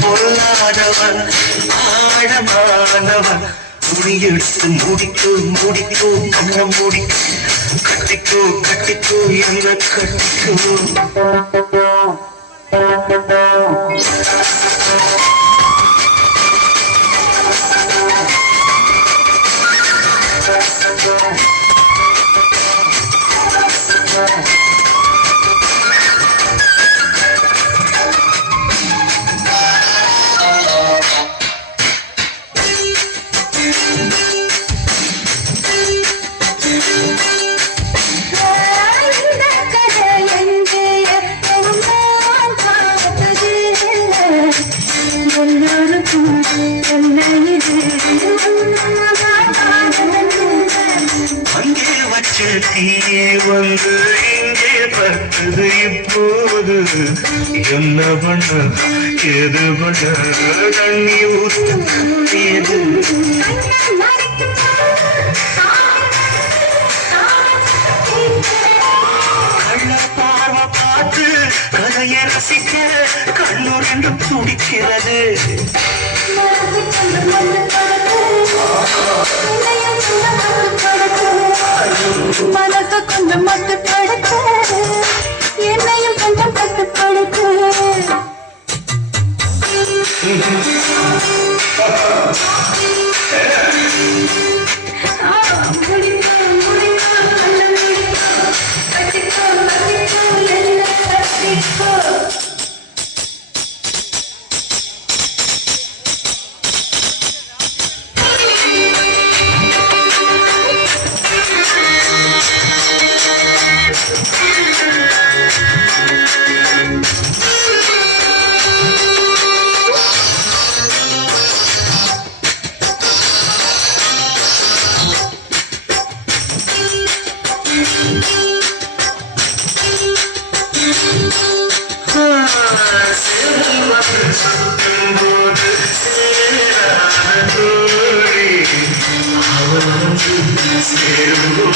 பொல்லாதவன் ஆழமானவன் முடியெடுத்து முடிக்கோ முடிக்கோ கண்ண முடிக்கோ கட்டிக்கோ கட்டிக்கோ என்ன கட்டிக்கோ அங்கே வச்ச தீயே வந்து இங்கே பட்டது இப்போது என்ன பண்ண எது பண்ண தண்ணி ஊற்று கள்ள பார்வை பார்த்து கதையை ரசிக்க கண்ணூர் என்று துடிக்கிறது மனசு கொஞ்சம் மட்டுப்படுத்து என்னையும் கொஞ்சம் கட்டுப்படுத்து சேரும்